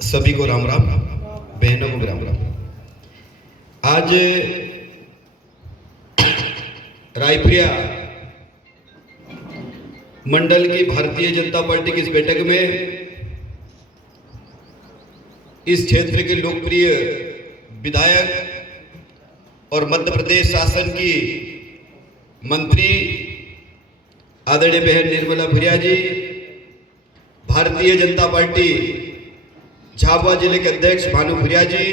सभी को राम राम, बहनों को राम राम। आज रायपुरिया मंडल की भारतीय जनता पार्टी की इस बैठक में इस क्षेत्र के लोकप्रिय विधायक और मध्य प्रदेश शासन की मंत्री आदरणीय बहन निर्मला भूरिया जी, भारतीय जनता पार्टी झाबुआ जिले के अध्यक्ष भानु भूरिया जी,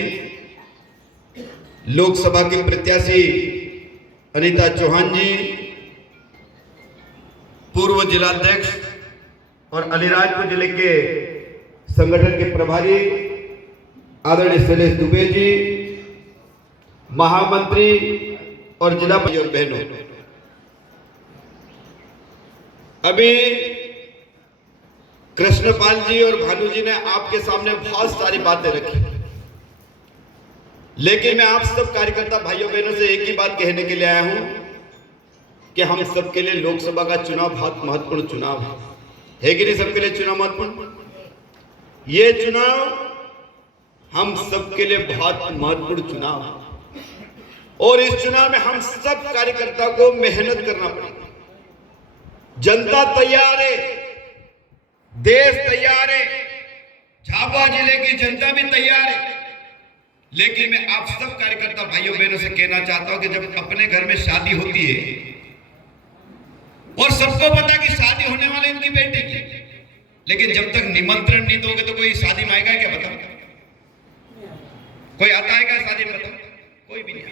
लोकसभा के प्रत्याशी अनीता चौहान जी, पूर्व जिलाध्यक्ष और अलीराजपुर जिले के संगठन के प्रभारी आदरणीय शैलेश दुबे जी, महामंत्री और जिला भाई और बहनों, अभी कृष्णपाल जी और भानु जी ने आपके सामने बहुत सारी बातें रखी, लेकिन मैं आप सब कार्यकर्ता भाइयों बहनों से एक ही बात कहने के लिए आया हूं कि हम सबके लिए लोकसभा का चुनाव बहुत महत्वपूर्ण चुनाव है कि नहीं? सबके लिए चुनाव महत्वपूर्ण, ये चुनाव हम सबके लिए बहुत महत्वपूर्ण चुनाव है और इस चुनाव में हम सब कार्यकर्ता को मेहनत करना पड़ेगा। जनता तैयार है, देश तैयार है, झाबुआ जिले की जनता भी तैयार है, लेकिन मैं आप सब कार्यकर्ता भाइयों बहनों से कहना चाहता हूं कि जब अपने घर में शादी होती है और सबको पता कि शादी होने वाले इनकी बेटे की, लेकिन जब तक निमंत्रण नहीं दोगे तो कोई शादी में आएगा क्या? बताओ, कोई आता है क्या शादी में? बताओ, कोई भी नहीं।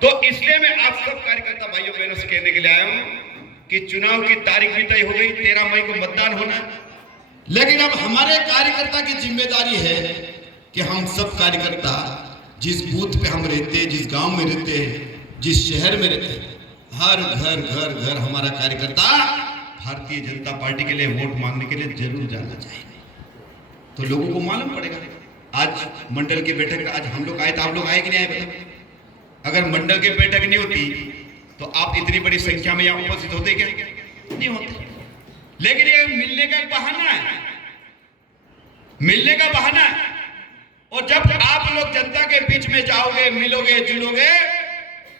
तो इसलिए मैं आप सब कार्यकर्ता भाइयों बहनों से कहने के लिए आया हूं कि चुनाव की तारीख भी तय हो गई, 13 मई को मतदान होना, लेकिन अब हमारे कार्यकर्ता की जिम्मेदारी है कि हम सब कार्यकर्ता जिस बूथ पे हम रहते हैं, जिस गांव में रहते हैं, जिस शहर में रहते हैं, हर घर हमारा कार्यकर्ता भारतीय जनता पार्टी के लिए वोट मांगने के लिए जरूर जाना चाहिए। तो लोगों को मालूम पड़ेगा। आज मंडल की बैठक आज हम लोग आए, तो आप लोग आए कि नहीं आए? बताओ, अगर मंडल की बैठक नहीं होती तो आप इतनी बड़ी संख्या में यहाँ उपस्थित होते क्या? नहीं होते। लेकिन ये मिलने का बहाना है, मिलने का बहाना है। और जब आप लोग जनता के बीच में जाओगे, मिलोगे, जुलोगे,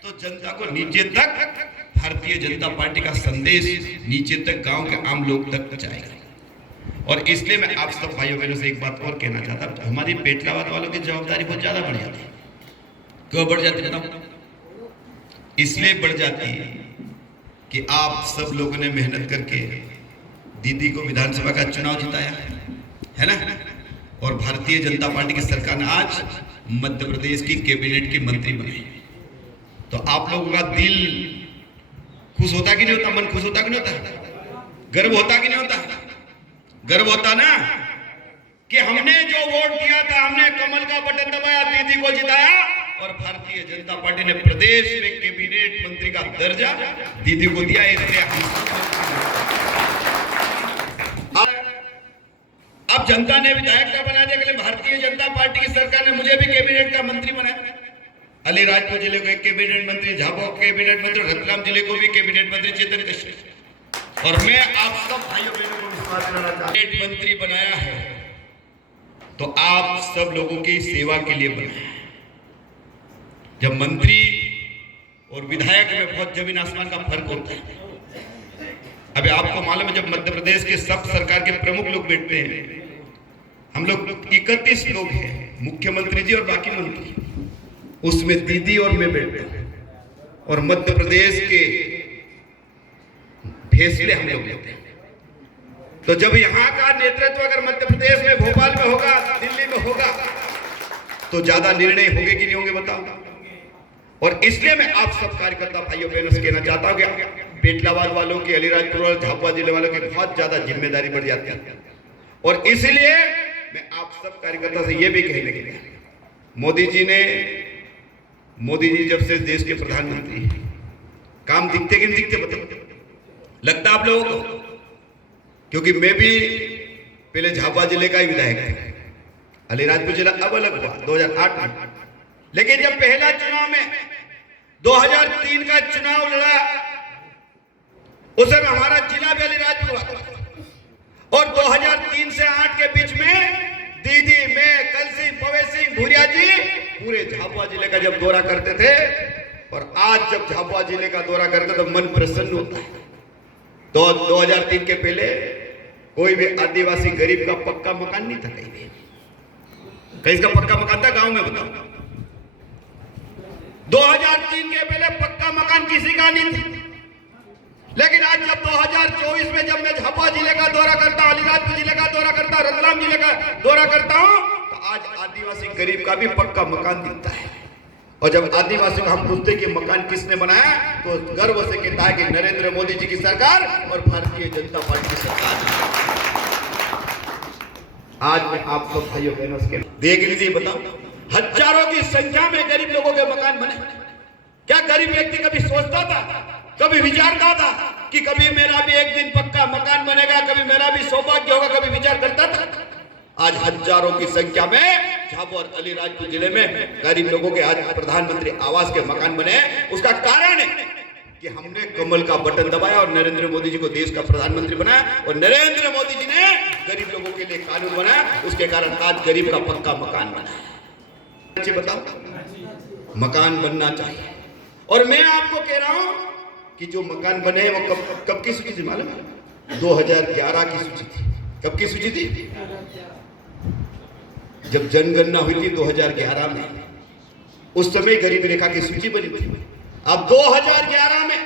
तो जनता को नीचे तक भारतीय जनता पार्टी का संदेश नीचे तक, गांव के आम लोग तक जाएगा। और इसलिए मैं आप सब भाइयों बहनों से एक बात और कहना चाहता हूं, हमारी पेटलाबाद वालों की जवाबदारी बहुत ज्यादा बढ़ जाती है। क्यों बढ़ जाती है? इसलिए बढ़ जाती है कि आप सब लोगों ने मेहनत करके दीदी को विधानसभा का चुनाव जिताया है ना, और भारतीय जनता पार्टी की सरकार ने आज मध्य प्रदेश की कैबिनेट की मंत्री बनाई। तो आप लोगों का दिल खुश होता कि नहीं होता? मन खुश होता कि नहीं होता? गर्व होता कि नहीं होता? गर्व होता ना कि हमने जो वोट दिया था, हमने कमल का बटन दबाया, दीदी को जिताया और भारतीय जनता पार्टी ने प्रदेश में कैबिनेट मंत्री का दर्जा दीदी को दिया। इसलिए अब जनता ने विधायक का बना दिया, भारतीय जनता पार्टी की सरकार ने मुझे भी कैबिनेट का मंत्री बनाया। अलीराजपुर जिले को एक कैबिनेट मंत्री, झाबुआ कैबिनेट मंत्री, रतलाम जिले को भी कैबिनेट मंत्री चेतन कश्यप। और मैं आप सब भाइयों बहनों को विश्वास कराना चाहता हूं, कैबिनेट मंत्री बनाया है तो आप सब लोगों की सेवा के लिए बनाया है। जब मंत्री और विधायक में बहुत जमीन आसमान का फर्क होता है। अभी आपको मालूम है, जब मध्य प्रदेश के सब सरकार के प्रमुख लोग बैठते हैं, हम लोग 31 लोग हैं, मुख्यमंत्री जी और बाकी मंत्री, उसमें दीदी और मैं बैठते हैं और मध्य प्रदेश के फैसले हम लोग लेते हैं। तो जब यहाँ का नेतृत्व अगर मध्य प्रदेश में, भोपाल में होगा, दिल्ली में होगा, तो ज्यादा निर्णय होंगे कि नहीं होंगे? बताओ। और इसलिए मैं आप सब कार्यकर्ता भाइयों बहनों से कहना चाहता हूं कि पेटलाबाद वालों की, अलीराजपुर और झाबुआ जिले वालों की बहुत ज्यादा जिम्मेदारी बढ़ जाती है। और इसलिए मैं आप सब कार्यकर्ता से यह भी कहने के लिए, मोदी जी जब से देश के प्रधानमंत्री, काम दिखते कि नहीं दिखते? बताओ, लगता आप लोगों को? क्योंकि मैं भी पहले झाबुआ जिले का ही विधायक था, अलीराजपुर जिला अब अलग हुआ 2008 में, लेकिन जब पहला चुनाव में 2003 का चुनाव लड़ा, उस समय हमारा जिला भी अलीराजपुर हुआ और 2003 से 8 के बीच में दीदी, मैं सिंह भूरिया जी पूरे झाबुआ जिले का जब दौरा करते थे और आज जब झाबुआ जिले का दौरा करते तो मन प्रसन्न होता है। तो 2003 के पहले कोई भी आदिवासी गरीब का पक्का मकान नहीं था, कहीं का पक्का मकान था गांव में, बताओ। 2003 के पहले पक्का मकान किसी का नहीं था। लेकिन आज जब 2024 में जब मैं झाबुआ जिले का दौरा करता हूं, अलीराजपुर जिले का दौरा करता हूं, रतलाम जिले का दौरा करता हूं, तो आज आदिवासी गरीब का भी पक्का मकान दिखता है। और जब आदिवासी को हम पूछते कि मकान किसने बनाया, तो गर्व से कहता है कि नरेंद्र मोदी जी की सरकार और भारतीय जनता पार्टी की सरकार। आज मैं आप सब भाइयों बहनों से देख लीजिए, बताओ, हजारों की संख्या में गरीब लोगों के मकान बने। क्या गरीब व्यक्ति कभी सोचता था, कभी विचारता था कि कभी मेरा भी एक दिन पक्का मकान बनेगा, कभी मेरा भी सौभाग्य होगा, कभी विचार करता था? आज हजारों की संख्या में झाबुआ और अलीराजपुर जिले में गरीब लोगों के आज प्रधानमंत्री आवास के मकान बने। उसका कारण है कि हमने कमल का बटन दबाया और नरेंद्र मोदी जी को देश का प्रधानमंत्री बनाया और नरेंद्र मोदी जी ने गरीब लोगों के लिए कानून बनाया। उसके कारण आज गरीब का पक्का मकान बना। बताओ, मकान बनना चाहिए। और मैं आपको कह रहा हूं कि जो मकान बने वो कब की सूची थी मालूम है? 2011 की सूची थी। कब की सूची थी? जब जनगणना हुई थी 2011 में, उस समय गरीबी रेखा की सूची बनी थी। अब 2011 में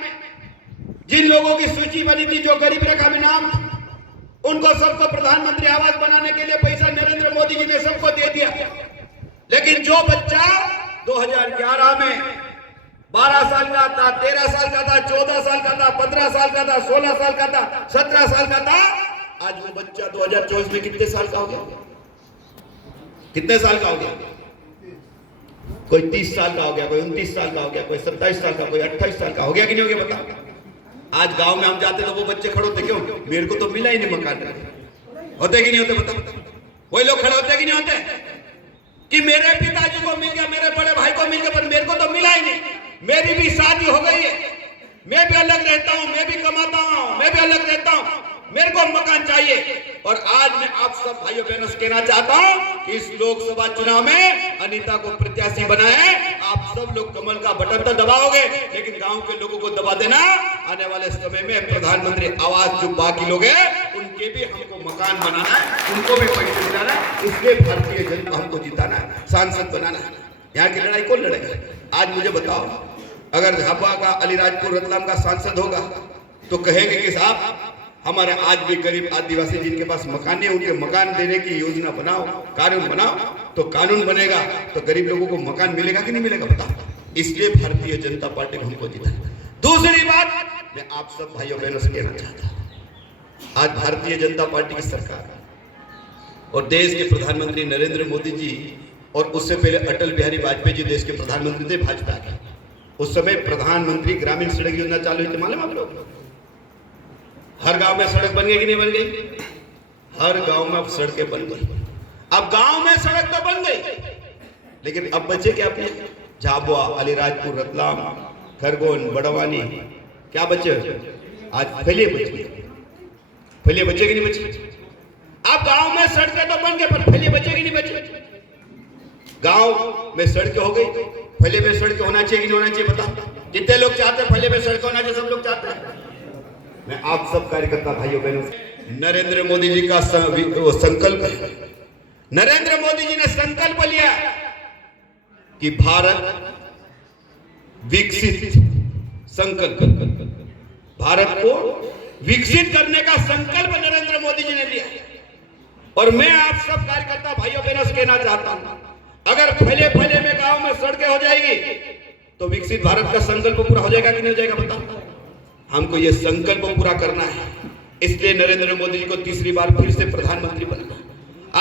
जिन लोगों की सूची बनी थी जो गरीबी रेखा में नाम, उनको सबको प्रधानमंत्री आवास बनाने के लिए पैसा नरेंद्र मोदी जी ने सबको दे दिया। लेकिन जो बच्चा 2011 में 12 साल का था, 13 साल का था, 14 साल का था, 15 साल का था, 16 साल का था, 17 साल का था, आज वो बच्चा 2024 में कितने साल का हो गया? कितने साल का हो गया? कोई 30 साल का हो गया, कोई 29 साल का हो गया, कोई 27 साल का, कोई 28 साल का हो गया कि नहीं हो गया? बताओ। आज गांव में हम जाते तो वो बच्चे खड़े होते, क्यों? मेरे को तो मिला ही नहीं मकान। होते कि नहीं होते? बताओ। वही लोग खड़े होते कि नहीं होते कि मेरे पिताजी को मिल गया, मेरे बड़े भाई को मिल गया, पर मेरे को तो मिला ही नहीं। मेरी भी शादी हो गई है, मैं भी अलग रहता हूं, मैं भी कमाता हूं, मैं भी अलग रहता हूं, मेरे को मकान चाहिए। और आज मैं आप सब भाइयों बहनों से कहना चाहता हूं कि इस लोकसभा चुनाव में अनीता को प्रत्याशी बनाए। आप सब लोग कमल का बटन तो दबाओगे, लेकिन गांव के लोगों को दबा देना। आने वाले समय में प्रधानमंत्री आवास जो बाकी लोग हैं, उनके भी हमको मकान बनाना है, उनको भी पैसे दिलाना है, इसलिए भारतीय जनता हमको जिताना है, सांसद बनाना है। यहाँ की लड़ाई कौन लड़ेगा? आज मुझे बताओ, अगर झाबुआ का, अलीराजपुर, रतलाम का सांसद होगा तो कहेंगे कि साहब हमारे आज भी गरीब आदिवासी जिनके पास मकान नहीं, उनके मकान देने की योजना बनाओ, कानून बनाओ। तो कानून बनेगा तो गरीब लोगों को मकान मिलेगा कि नहीं मिलेगा? बताओ। इसलिए भारतीय जनता पार्टी हमको जिताना। दूसरी बात मैं आप सब भाइयों बहनों से कहना चाहता हूं, आज भारतीय जनता पार्टी की सरकार और देश के प्रधानमंत्री नरेंद्र मोदी जी, और उससे पहले अटल बिहारी वाजपेयी जी देश के प्रधानमंत्री थे भाजपा के। उस समय प्रधानमंत्री ग्रामीण सड़क योजना चालू हुई थी, मालूम आप लोग? हर गांव में सड़क बन गई कि नहीं बन गई? हर गांव में अब सड़कें बन गई। अब गांव में सड़क तो बन गई, लेकिन अब बचे क्या? अपने झाबुआ, अलीराजपुर, रतलाम, खरगोन, बड़वानी, क्या बचे? आज फैलिए बचे, फैलिए बचे कि नहीं बचे? अब गांव में सड़कें तो बन गए, पर फैलिए बचे कि नहीं बचे? गांव में सड़कें हो गई, फैले में सड़कें होना चाहिए कि नहीं होना चाहिए? बता। जितने लोग चाहते हैं फैले में सड़क होना चाहिए, सब लोग चाहते हैं। मैं आप सब कार्यकर्ता भाइयों बहनों से, नरेंद्र मोदी जी का संकल्प है। नरेंद्र मोदी जी ने संकल्प लिया कि भारत विकसित, संकल्प, भारत को विकसित करने का संकल्प नरेंद्र मोदी जी ने लिया। और मैं आप सब कार्यकर्ता भाइयों बहनों से कहना चाहता हूं, अगर फैले फैले में गांव में सड़कें हो जाएगी तो विकसित भारत का संकल्प पूरा हो जाएगा कि नहीं हो जाएगा? बताओ। हमको ये संकल्प पूरा करना है, इसलिए नरेंद्र मोदी जी को तीसरी बार फिर से प्रधानमंत्री बनना।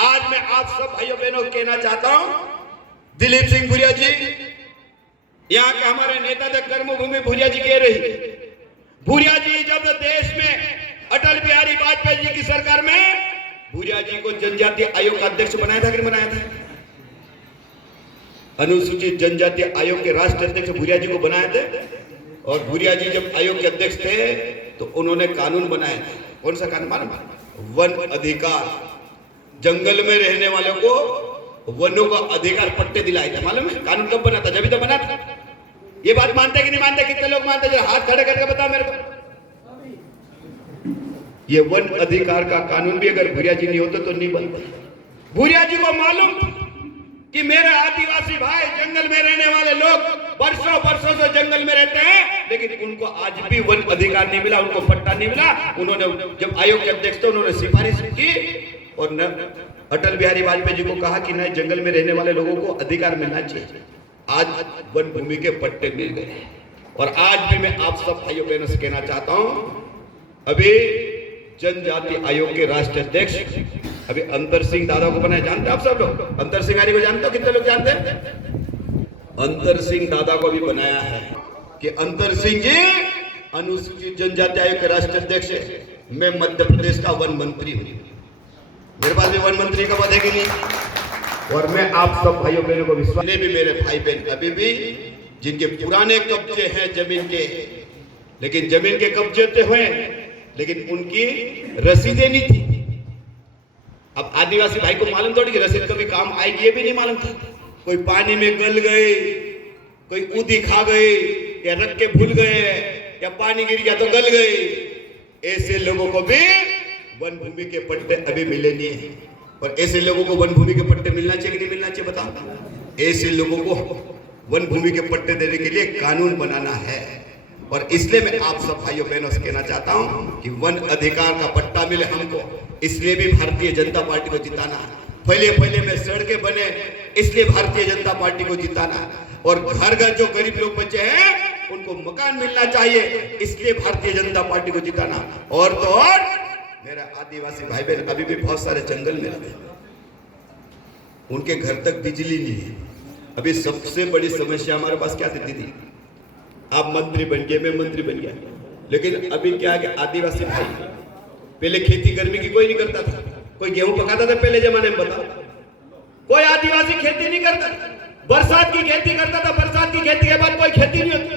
आज मैं आप सब भाइयों बहनों को कहना चाहता हूं, दिलीप सिंह भूरिया जी, यहाँ के हमारे नेता थे, कर्मभूमि भूरिया जी कह रही, भूरिया जी जब देश में अटल बिहारी वाजपेयी जी की सरकार में भूरिया जी को जनजातीय आयोग का अध्यक्ष बनाया था कि नहीं बनाया था? अनुसूचित जनजाति आयोग के राष्ट्रीय अध्यक्ष भूरिया जी को बनाए थे। और भूरिया जी जब आयोग के अध्यक्ष थे तो उन्होंने कानून बनाया था। कौन सा कानून? वन अधिकार, जंगल में रहने वालों को वनों को अधिकार पट्टे दिलाए थे, मालूम है? कानून कब बना था? जब ही तो बना था। ये बात मानते कि नहीं मानते? कितने लोग मानते? जरा हाथ खड़े करके बता मेरे को। ये वन अधिकार का कानून भी अगर भूरिया जी नहीं होते तो नहीं बनता। भूरिया जी को मालूम कि मेरे आदिवासी भाई, जंगल में रहने वाले लोग बरसों बरसों से जंगल में रहते हैं, लेकिन उनको आज भी वन अधिकार नहीं मिला, उनको पट्टा नहीं मिला। उन्होंने जब आयोग के अध्यक्ष थे, उन्होंने सिफारिश की और अटल बिहारी वाजपेयी जी को कहा कि नहीं, जंगल में रहने वाले लोगों को अधिकार मिलना चाहिए। आज वन भूमि के पट्टे मिल गए और आज भी मैं आप सब भाइयों बहनों से कहना चाहता हूं, अभी जनजाति आयोग के राष्ट्रीय अध्यक्ष अभी अंतर सिंह दादा को बनाए, जानते आप सब लोग? अंतर सिंह आर्य को जानते हो? कितने लोग जानते हैं? अंतर सिंह दादा को भी बनाया है कि अंतर सिंह जी अनुसूचित जनजाति आयोग के राष्ट्रीय अध्यक्ष है। मैं मध्य प्रदेश का वन मंत्री हूं, मेरे पास भी वन मंत्री का पद है कि नहीं? और मैं आप सब भाइयों बहनों को विश्वास, भी मेरे भाई बहन अभी भी जिनके पुराने कब्जे हैं जमीन के, लेकिन जमीन के कब्जे तो हुए लेकिन उनकी रसीदें नहीं थी। अब आदिवासी भाई को मालूम थोड़ी कि रसीद कभी काम आएगी, ये भी नहीं मालूम था। कोई पानी में गल गए, कोई ऊदी खा गए, या रख के भूल गए, या पानी गिर गया तो गल गए, ऐसे लोगों को भी वन भूमि के पट्टे अभी मिले नहीं है। और ऐसे लोगों को वन भूमि के पट्टे मिलना चाहिए कि नहीं मिलना चाहिए बताओ? ऐसे लोगों को वन भूमि के पट्टे देने के लिए कानून बनाना है। और इसलिए मैं आप सब भाइयों बहनों से कहना चाहता हूं कि वन अधिकार का पट्टा मिले हमको, इसलिए भी भारतीय जनता पार्टी को जिताना है। पहले पहले में सड़कें बने, इसलिए भारतीय जनता पार्टी को जिताना है। और घर घर जो गरीब लोग बचे हैं उनको मकान मिलना चाहिए, इसलिए भारतीय जनता पार्टी को जिताना। और तो और मेरा आदिवासी भाई बहन अभी भी बहुत सारे जंगल में रहते हैं, उनके घर तक बिजली नहीं है। अभी सबसे बड़ी समस्या हमारे पास क्या थी दीदी? आप मंत्री बन गए, मैं मंत्री बन गया, लेकिन अभी क्या है कि आदिवासी भाई पहले खेती गर्मी की कोई नहीं करता था। कोई गेहूं पकाता था पहले जमाने में? बताओ, कोई आदिवासी खेती नहीं करता, बरसात की खेती करता था। बरसात की खेती के बाद कोई खेती नहीं होती।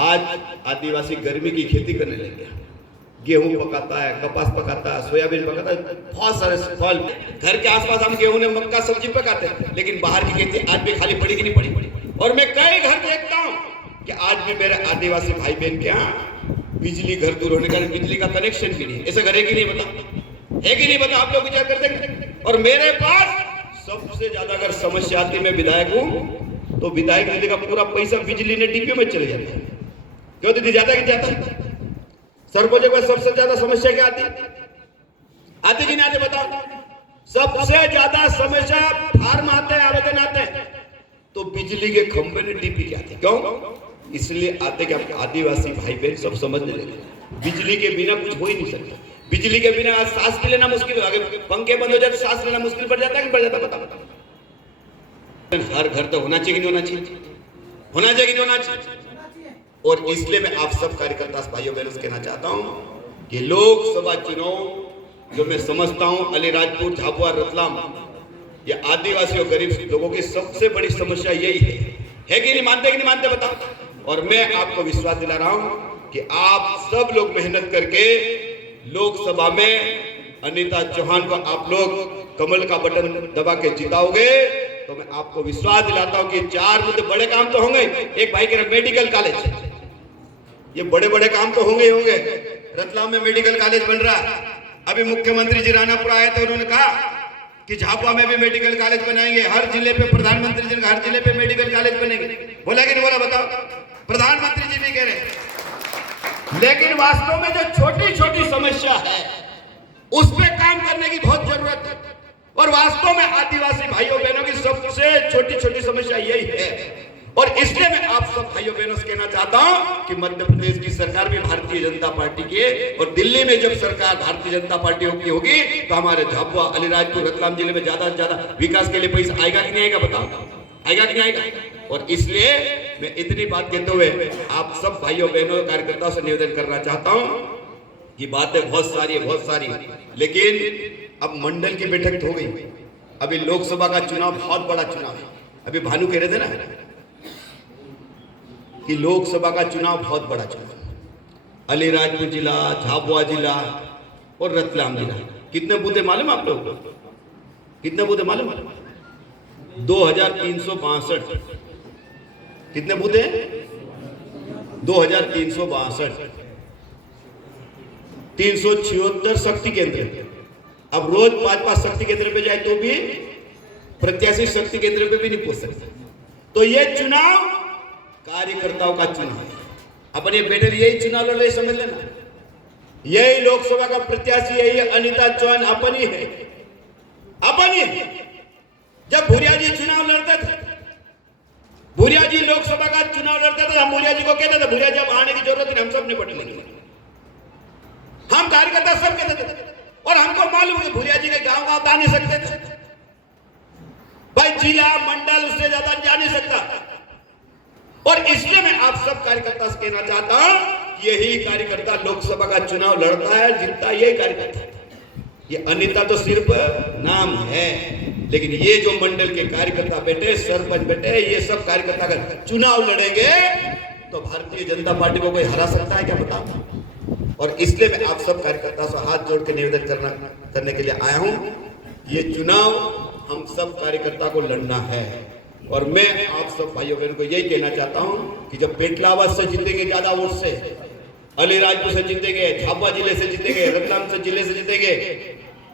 आज आदिवासी गर्मी की खेती करने लग गया, गेहूं पकाता है, कपास पकाता है, सोयाबीन पकाता है, बहुत सारे फल। घर के आसपास हम गेहूं ने मक्का सब्जी पकाते हैं, लेकिन बाहर की खेती आज भी खाली पड़ी कि नहीं पड़ी? और मैं कई घर देखता हूं कि आज भी मेरे आदिवासी भाई बहन के यहाँ बिजली घर दूर होने का बिजली का कनेक्शन भी नहीं। ऐसा घर है कि नहीं बता? है कि नहीं बता? आप लोग विचार कर देंगे। और मेरे पास सबसे ज्यादा अगर समस्या आती, मैं विधायक हूं, तो विधायक दीदी का पूरा पैसा बिजली ने डिब्बे में चले जाता है। क्यों दीदी? जाता कि जाता? सरपंच को सबसे ज्यादा समस्या क्या आती कि नहीं आती बताओ? सबसे ज्यादा समस्या फार्म आते हैं, आवेदन आते हैं तो बिजली के खंभे ने डीपी के आते। क्यों? इसलिए आते कि आदिवासी भाई बहन सब समझने लगे, बिजली के बिना कुछ हो ही नहीं सकता। बिजली के बिना आज सांस भी लेना मुश्किल है। अगर पंखे बंद हो जाए तो सांस लेना मुश्किल पड़ जाता है कि पड़ जाता? बता। हर घर तो होना चाहिए कि नहीं होना चाहिए? होना चाहिए कि नहीं होना चाहिए? और इसलिए मैं आप सब कार्यकर्ता भाइयों बहनों से कहना चाहता हूं कि लोकसभा चुनाव जो मैं समझता हूं अलीराजपुर, झाबुआ, रतलाम, ये आदिवासी और गरीब लोगों की सबसे बड़ी समस्या यही है कि नहीं? मानते कि नहीं मानते बताओ? और मैं आपको विश्वास दिला रहा हूं कि आप सब लोग मेहनत करके लोकसभा में अनीता चौहान को आप लोग कमल का बटन दबा के जिताओगे, तो मैं आपको विश्वास दिलाता हूं कि 4 मुद्दे बड़े काम तो होंगे। एक भाई कह रहे मेडिकल कॉलेज, ये बड़े बड़े काम तो होंगे ही होंगे। रतलाम में मेडिकल कॉलेज बन रहा है। अभी मुख्यमंत्री जी रानापुर आए थे, उन्होंने कहा कि झाबुआ में भी मेडिकल कॉलेज बनाएंगे, हर जिले पे प्रधानमंत्री जी हर जिले पे मेडिकल कॉलेज बनेंगे। बोला कि नहीं बोला बताओ? प्रधानमंत्री जी भी कह रहे। लेकिन वास्तव में जो छोटी छोटी समस्या है उस पे काम करने की बहुत जरूरत है। और वास्तव में आदिवासी भाइयों बहनों की सबसे छोटी छोटी समस्या यही है। और इसलिए मैं आप सब भाइयों बहनों से कहना चाहता हूं कि मध्य प्रदेश की सरकार भी भारतीय जनता पार्टी की है, और दिल्ली में जब सरकार भारतीय जनता पार्टी की होगी तो हमारे झाबुआ, अलीराजपुर, रतलाम जिले में ज्यादा से ज्यादा विकास के लिए पैसा आएगा कि नहीं आएगा बताओ? आएगा कि नहीं आएगा? और इसलिए मैं इतनी बात कहते हुए आप सब भाइयों बहनों कार्यकर्ताओं से निवेदन करना चाहता हूं कि बातें बहुत सारी, लेकिन अब मंडल की बैठक हो गई। अभी लोकसभा का चुनाव बहुत बड़ा चुनाव है। अभी भानु कह रहे थे ना कि लोकसभा का चुनाव बहुत बड़ा चुनाव, अलीराजपुर जिला, झाबुआ जिला और रतलाम जिला। कितने बूथ है मालूम आप लोगों को? कितने बूथ है मालूम? 2362। कितने बूथ है? 2362। 376 शक्ति केंद्र। अब रोज 5-5 शक्ति केंद्र पे जाए तो भी प्रत्याशी शक्ति केंद्र पे भी नहीं पहुंच सकते। तो ये चुनाव कार्यकर्ताओं का चुनाव है। अपन ये बैठे यही चुनाव लड़ रहे, समझ लेना। यही लोकसभा का प्रत्याशी यही अनिता चौहान अपन ही है, अपन ही है। जब भूरिया जी चुनाव लड़ते थे, भूरिया जी लोकसभा का चुनाव लड़ते थे, हम भूरिया जी को कहते थे भूरिया जी अब आने की जरूरत नहीं, हम सब निपट लेंगे। हम कार्यकर्ता सब कहते थे और हमको मालूम है भूरिया जी के गांव-गांव आ नहीं सकते थे भाई, जिला मंडल उससे ज्यादा जा नहीं सकता। और इसलिए मैं आप सब कार्यकर्ता से कहना चाहता हूं, यही कार्यकर्ता लोकसभा का चुनाव लड़ता है, जीतता यही कार्यकर्ता है। ये अनिता तो सिर्फ नाम है, लेकिन ये जो मंडल के कार्यकर्ता बैठे, सरपंच बैठे, ये सब कार्यकर्ता अगर चुनाव लड़ेंगे तो भारतीय जनता पार्टी को कोई हरा सकता है क्या, बताओ? और इसलिए मैं आप सब कार्यकर्ता से हाथ जोड़ के निवेदन करने के लिए आया हूं। ये चुनाव हम सब कार्यकर्ता को लड़ना है। और मैं आप सब भाइयों बहनों को यही कहना चाहता हूं कि जब पेटलाबाद से जीतेंगे ज्यादा वोट से, अलीराजपुर से जीतेंगे, झाबुआ जिले से जीतेंगे, रतलाम से जिले से जीतेंगे,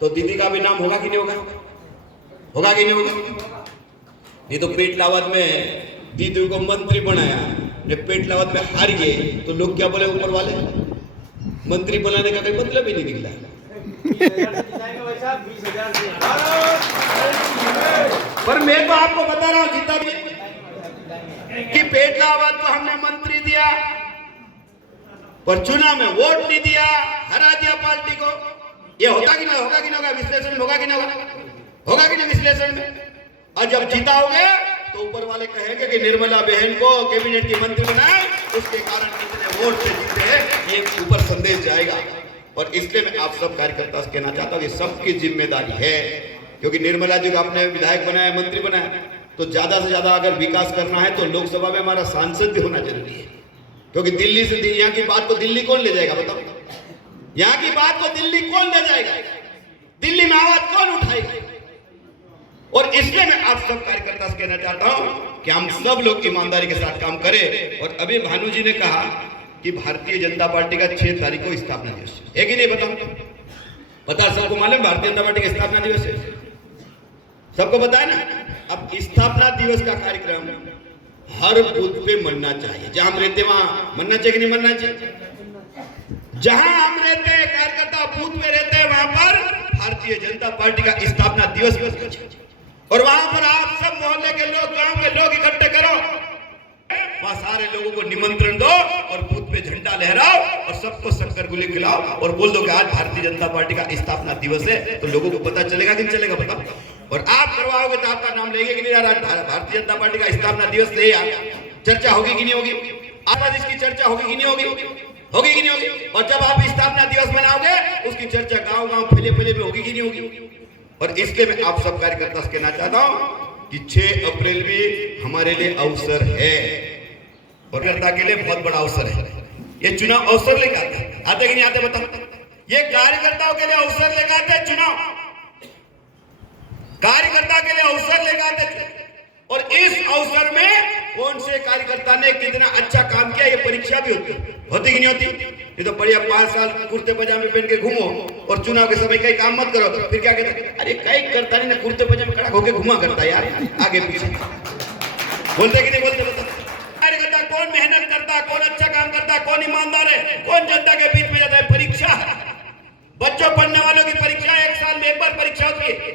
तो दीदी का भी नाम होगा कि नहीं होगा? होगा कि नहीं होगा? ये तो पेटलाबाद में दीदी को मंत्री बनाया, पेटलाबाद में हार गए तो लोग क्या बोले ऊपर वाले, मंत्री बनाने का कोई मतलब ही नहीं निकला। पर मैं तो आपको बता रहा हूं जीता भी कि पेटलाबाद को हमने मंत्री दिया पर चुनाव में वोट नहीं दिया, हरा दिया पार्टी को। ये होगा कि नहीं होगा? कि नहीं होगा? विश्लेषण होगा कि नहीं होगा? होगा कि नहीं विश्लेषण में? और जब जीता होगे तो ऊपर वाले कहेंगे कि निर्मला बहन को कैबिनेट की मंत्री बनाए, उसके कारण इतने वोट से जीते हैं, ये ऊपर संदेश जाएगा। और इसलिए मैं आप सब कार्यकर्ता से कहना चाहता हूँ कि सबकी जिम्मेदारी है, क्योंकि निर्मला जी को आपने विधायक बनाया, मंत्री बनाया, तो ज्यादा से ज्यादा अगर विकास करना है तो लोकसभा में हमारा सांसद भी होना जरूरी है। क्योंकि दिल्ली से यहाँ की बात को दिल्ली कौन ले जाएगा, बताओ? यहाँ की बात को दिल्ली कौन ले जाएगा? दिल्ली में आवाज कौन उठाएगा? और इसलिए मैं आप सब कार्यकर्ता से कहना चाहता हूं कि हम सब लोग ईमानदारी के साथ काम करें। और अभी भानु जी ने कहा कि भारतीय जनता पार्टी का 6 तारीख को स्थापना दिवस है कि नहीं, बताओ? पता सबको मालूम भारतीय जनता पार्टी का स्थापना दिवस है, सबको पता है ना? अब स्थापना दिवस का कार्यक्रम हर बूथ पे मनना चाहिए। जहां हम रहते वहां मनना चाहिए कि नहीं मनना चाहिए? जहां हम रहते हैं, कार्यकर्ता बूथ में रहते हैं, वहां पर भारतीय जनता पार्टी का स्थापना दिवस मनना चाहिए। और वहां पर आप सब मोहल्ले के लोग, गांव के लोग इकट्ठे करो, वहां सारे लोगों को निमंत्रण दो और बूथ पे झंडा लहराओ और सबको शक्कर गुली खिलाओ और बोल दो कि आज भारतीय जनता पार्टी का स्थापना दिवस है। तो लोगों को पता चलेगा कि नहीं चलेगा, बताओ? और आप करवाओगे तो आपका नाम लेंगे कि नहीं यार, भारतीय जनता पार्टी का स्थापना दिवस है यार, चर्चा होगी कि नहीं होगी? आज इसकी चर्चा होगी कि नहीं होगी? होगी कि नहीं होगी? और जब आप स्थापना दिवस मनाओगे उसकी चर्चा गांव गांव फैले फैले में होगी कि नहीं होगी? और इसलिए मैं आप सब कार्यकर्ता से कहना चाहता हूं कि 6 अप्रैल भी हमारे लिए अवसर है और जनता के लिए बहुत बड़ा अवसर है। ये चुनाव अवसर लेकर आते कि नहीं आते, बताओ? ये कार्यकर्ताओं के लिए अवसर लेकर आते, चुनाव कार्यकर्ता के लिए अवसर लेकर आते। और इस अवसर में कौन से कार्यकर्ता ने कितना अच्छा काम किया, ये परीक्षा भी होती कि नहीं होती? ये तो बढ़िया 5 साल कुर्ते पजामे पहन के घूमो और चुनाव के समय कई काम मत करो, फिर क्या कहते? अरे कई करता नहीं ना, कुर्ते पजामे खड़ा होकर घुमा करता यार, आगे पीछे बोलते कि नहीं बोलते? कार्यकर्ता कौन मेहनत करता, कौन अच्छा काम करता, कौन ईमानदार है, कौन जनता के बीच में जाता है? परीक्षा, बच्चों पढ़ने वालों की परीक्षा 1 साल में 1 बार परीक्षा होती है।